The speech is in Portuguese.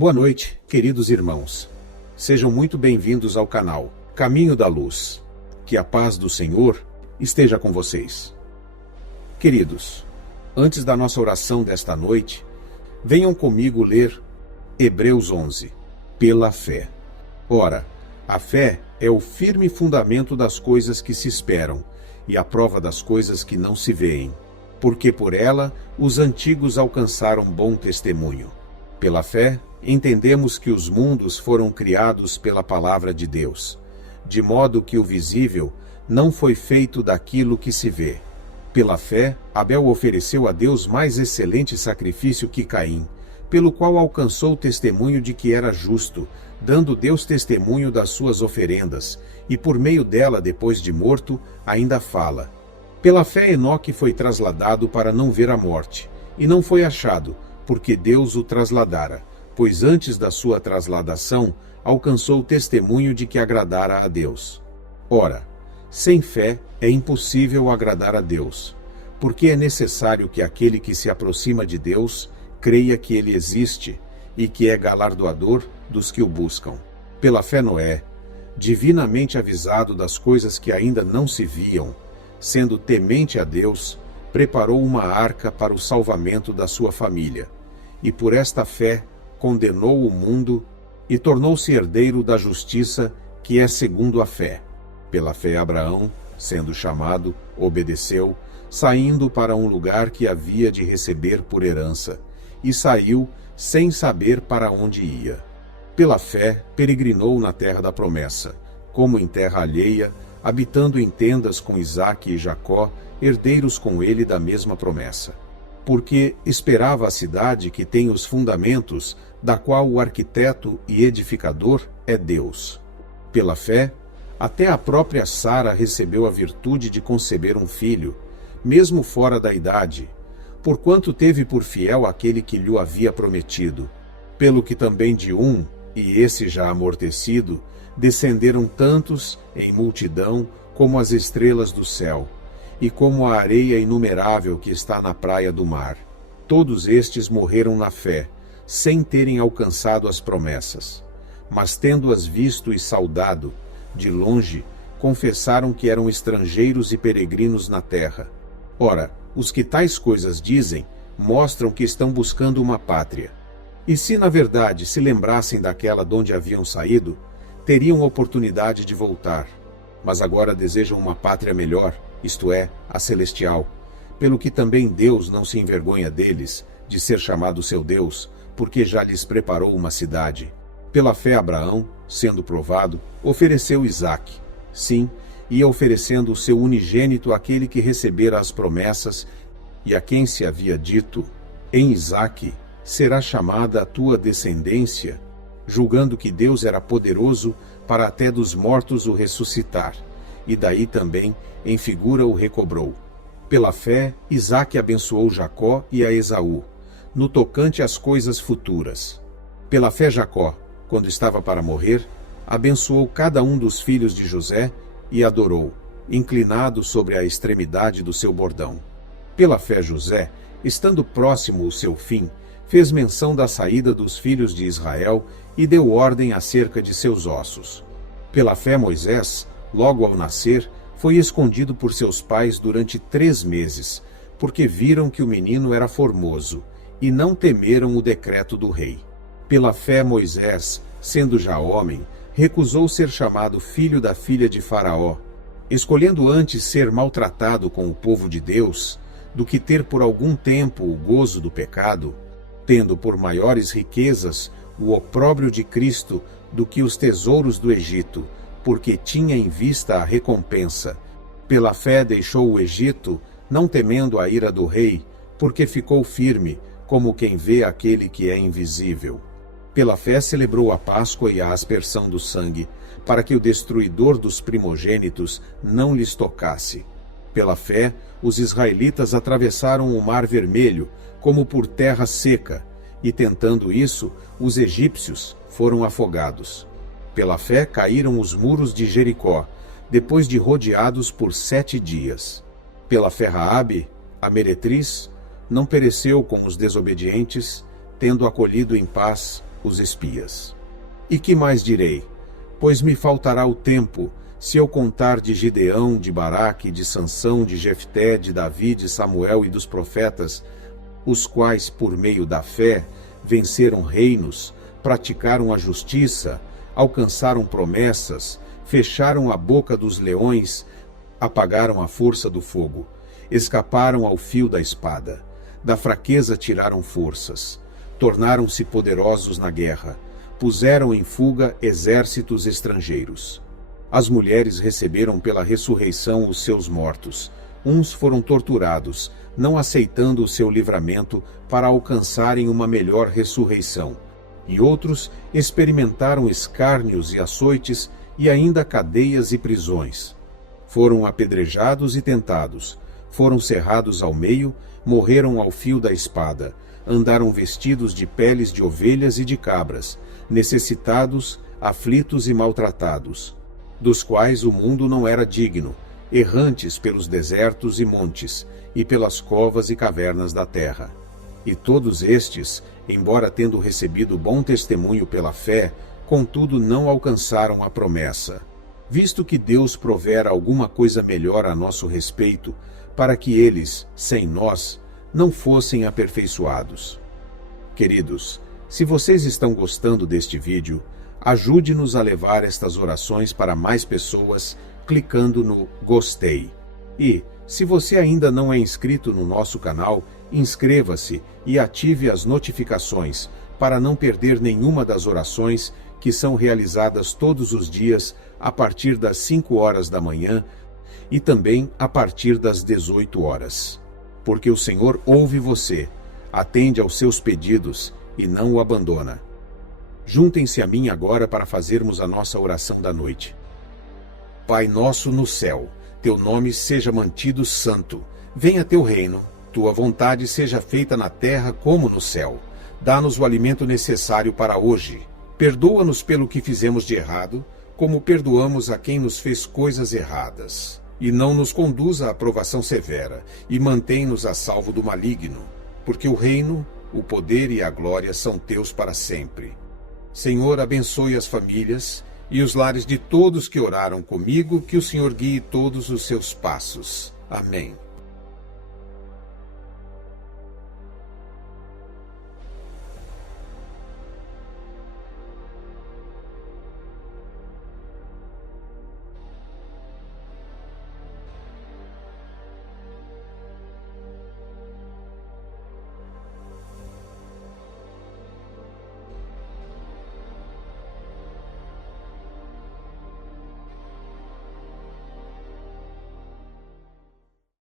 Boa noite, queridos irmãos. Sejam muito bem-vindos ao canal Caminho da Luz. Que a paz do Senhor esteja com vocês. Queridos, antes da nossa oração desta noite, venham comigo ler Hebreus 11, pela fé. Ora, a fé é o firme fundamento das coisas que se esperam e a prova das coisas que não se veem, porque por ela os antigos alcançaram bom testemunho. Pela fé, entendemos que os mundos foram criados pela palavra de Deus, de modo que o visível não foi feito daquilo que se vê. Pela fé, Abel ofereceu a Deus mais excelente sacrifício que Caim, pelo qual alcançou o testemunho de que era justo, dando Deus testemunho das suas oferendas, e por meio dela, depois de morto, ainda fala. Pela fé Enoque foi trasladado para não ver a morte, e não foi achado, porque Deus o trasladara, pois antes da sua trasladação alcançou o testemunho de que agradara a Deus. Ora, sem fé é impossível agradar a Deus, porque é necessário que aquele que se aproxima de Deus creia que ele existe e que é galardoador dos que o buscam. Pela fé Noé, divinamente avisado das coisas que ainda não se viam, sendo temente a Deus, preparou uma arca para o salvamento da sua família, e por esta fé condenou o mundo e tornou-se herdeiro da justiça que é segundo a fé. Pela fé Abraão, sendo chamado, obedeceu, saindo para um lugar que havia de receber por herança, e saiu sem saber para onde ia. Pela fé peregrinou na terra da promessa, como em terra alheia, habitando em tendas com Isaque e Jacó, herdeiros com ele da mesma promessa. Porque esperava a cidade que tem os fundamentos, da qual o arquiteto e edificador é Deus. Pela fé, até a própria Sara recebeu a virtude de conceber um filho, mesmo fora da idade, porquanto teve por fiel aquele que lhe havia prometido. Pelo que também de um, e esse já amortecido, descenderam tantos em multidão como as estrelas do céu, e como a areia inumerável que está na praia do mar. Todos estes morreram na fé, sem terem alcançado as promessas. Mas tendo-as visto e saudado, de longe, confessaram que eram estrangeiros e peregrinos na terra. Ora, os que tais coisas dizem, mostram que estão buscando uma pátria. E se na verdade se lembrassem daquela donde haviam saído, teriam oportunidade de voltar. Mas agora desejam uma pátria melhor, isto é, a celestial, pelo que também Deus não se envergonha deles, de ser chamado seu Deus, porque já lhes preparou uma cidade. Pela fé Abraão, sendo provado, ofereceu Isaque. Sim, ia oferecendo o seu unigênito àquele que recebera as promessas, e a quem se havia dito, em Isaque será chamada a tua descendência, julgando que Deus era poderoso para até dos mortos o ressuscitar, e daí também em figura o recobrou. Pela fé, Isaque abençoou Jacó e a Esaú, no tocante às coisas futuras. Pela fé Jacó, quando estava para morrer, abençoou cada um dos filhos de José e adorou, inclinado sobre a extremidade do seu bordão. Pela fé José, estando próximo o seu fim, fez menção da saída dos filhos de Israel e deu ordem acerca de seus ossos. Pela fé Moisés, logo ao nascer, foi escondido por seus pais durante 3 meses, porque viram que o menino era formoso, e não temeram o decreto do rei. Pela fé Moisés, sendo já homem, recusou ser chamado filho da filha de Faraó, escolhendo antes ser maltratado com o povo de Deus, do que ter por algum tempo o gozo do pecado, tendo por maiores riquezas o opróbrio de Cristo do que os tesouros do Egito, porque tinha em vista a recompensa. Pela fé deixou o Egito, não temendo a ira do rei, porque ficou firme, como quem vê aquele que é invisível. Pela fé celebrou a Páscoa e a aspersão do sangue, para que o destruidor dos primogênitos não lhes tocasse. Pela fé, os israelitas atravessaram o Mar Vermelho, como por terra seca, e tentando isso, os egípcios foram afogados. Pela fé caíram os muros de Jericó, depois de rodeados por 7 dias. Pela fé Raabe, a meretriz, não pereceu com os desobedientes, tendo acolhido em paz os espias. E que mais direi? Pois me faltará o tempo, se eu contar de Gideão, de Baraque, de Sansão, de Jefté, de Davi, de Samuel e dos profetas, os quais, por meio da fé, venceram reinos, praticaram a justiça, alcançaram promessas, fecharam a boca dos leões, apagaram a força do fogo, escaparam ao fio da espada, da fraqueza tiraram forças, tornaram-se poderosos na guerra, puseram em fuga exércitos estrangeiros. As mulheres receberam pela ressurreição os seus mortos. Uns foram torturados, não aceitando o seu livramento para alcançarem uma melhor ressurreição. E outros experimentaram escárnios e açoites e ainda cadeias e prisões. Foram apedrejados e tentados, foram cerrados ao meio, morreram ao fio da espada, andaram vestidos de peles de ovelhas e de cabras, necessitados, aflitos e maltratados, dos quais o mundo não era digno, errantes pelos desertos e montes, e pelas covas e cavernas da terra. E todos estes, embora tendo recebido bom testemunho pela fé, contudo não alcançaram a promessa, visto que Deus provera alguma coisa melhor a nosso respeito, para que eles, sem nós, não fossem aperfeiçoados. Queridos, se vocês estão gostando deste vídeo, ajude-nos a levar estas orações para mais pessoas, clicando no gostei. E, se você ainda não é inscrito no nosso canal, inscreva-se e ative as notificações para não perder nenhuma das orações que são realizadas todos os dias a partir das 5 horas da manhã e também a partir das 18 horas. Porque o Senhor ouve você, atende aos seus pedidos e não o abandona. Juntem-se a mim agora para fazermos a nossa oração da noite. Pai nosso no céu, teu nome seja mantido santo. Venha teu reino, tua vontade seja feita na terra como no céu. Dá-nos o alimento necessário para hoje. Perdoa-nos pelo que fizemos de errado, como perdoamos a quem nos fez coisas erradas. E não nos conduza à provação severa, e mantém-nos a salvo do maligno, porque o reino, o poder e a glória são teus para sempre. Senhor, abençoe as famílias e os lares de todos que oraram comigo, que o Senhor guie todos os seus passos. Amém.